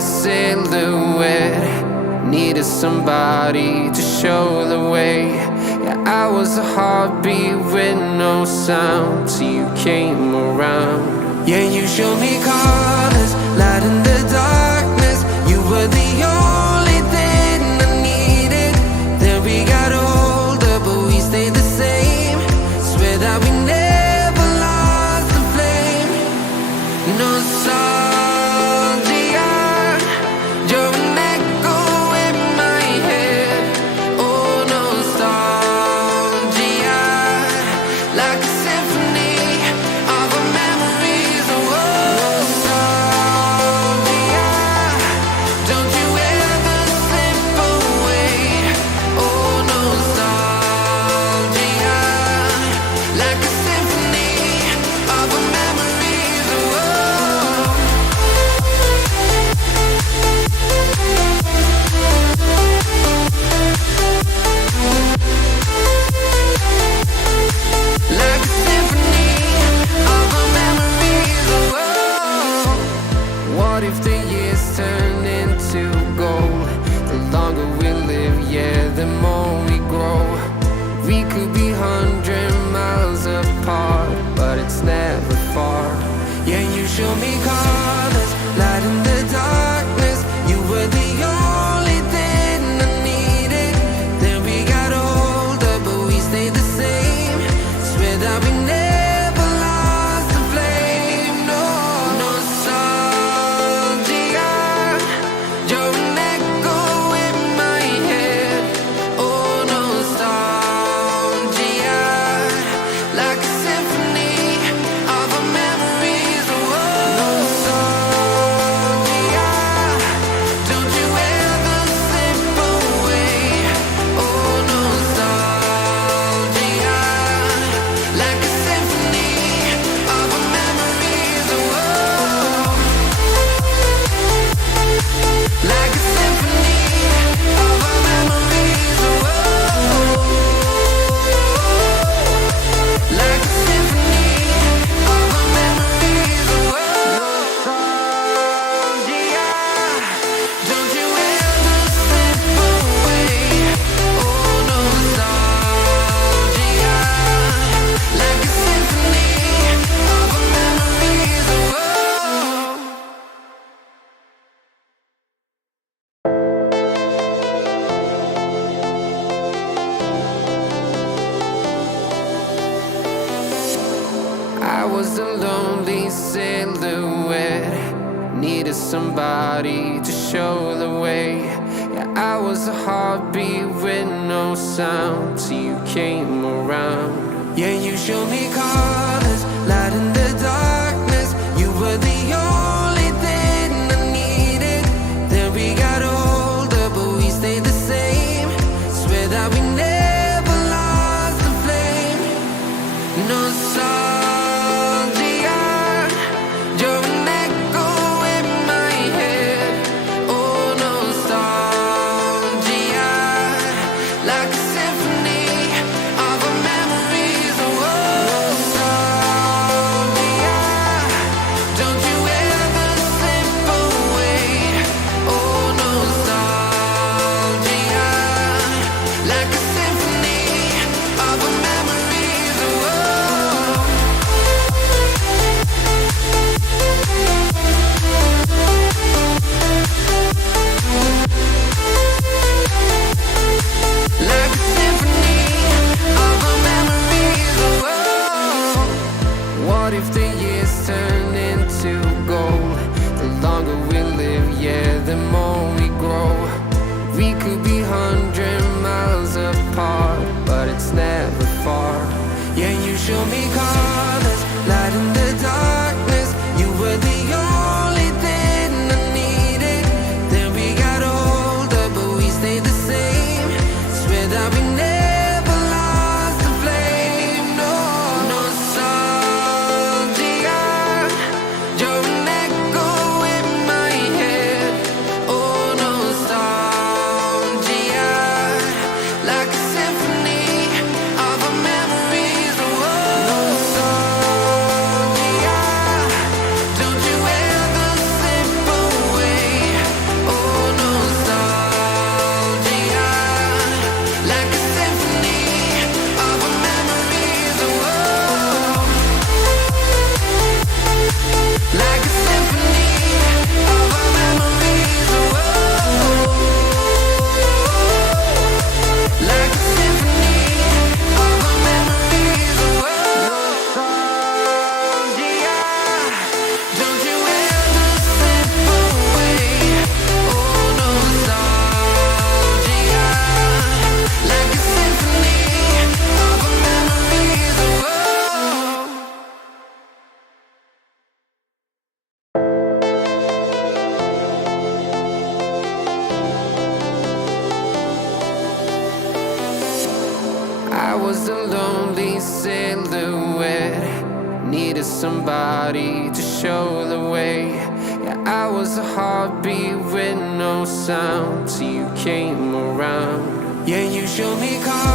silhouette. Needed somebody to show the way. Yeah, I was a heartbeat with no sound till you came around. Yeah, you showed me colors, light in the darkness. You were the only thing I needed. Then we got older, but we stayed the same. Swear that we never lost the flame. Nostalgia, you're an echo in my head. Oh, nostalgia, like a symphony of our memories. Oh, nostalgia, don't you ever slip away. Oh, nostalgia, like a symphony of our memories. Oh, like a symphony of our memories. Oh, what if the years turn into gold? The longer we live, yeah, the more we grow. We could be 100 miles apart, but it's never far. Yeah, you show me colors, light in the darkness. You were the only thing I needed. Then we got older, but we stayed the same. Swear that we never lost the flame. No, nostalgia, you're an echo in my head. Oh, nostalgia, like a symphony of our memories. Oh, nostalgia, don't you ever slip away. Oh, nostalgia, like a symphony of our memories. Oh, like a symphony of our memories. Oh, like a symphony of our memories. Oh, nostalgia, don't you ever slip away. Oh, nostalgia, like a symphony of our memories. Oh, I was a lonely silhouette. Needed somebody to show the way. Yeah, I was a heartbeat with no sound till you came around. Yeah, you showed me colors, light in the darkness. You were the only thing I needed. Then we got older, but we stayed the same. Swear that we never lost the flame. Nostalgia, you're an echo in my head. Oh, nostalgia, like a symphony of our memories. Oh, nostalgia, don't you ever slip away. Oh, nostalgia, like a symphony of our memories. Oh, like a symphony of our memories. Oh, what if the years turn into gold? The longer we live, yeah, the more we grow. We could be 100 miles apart, but it's never far. Yeah, you show me colors, light in the darkness. You were the only thing I needed. Then we got older, but we stayed the same. Swear that we never lost the flame. No, nostalgia, you're an echo in my head. Oh, nostalgia, like a symphony of our memories. Oh, nostalgia. I was a lonely silhouette, needed somebody to show the way. Yeah, I was a heartbeat with no sound till you came around. Yeah, you showed me cars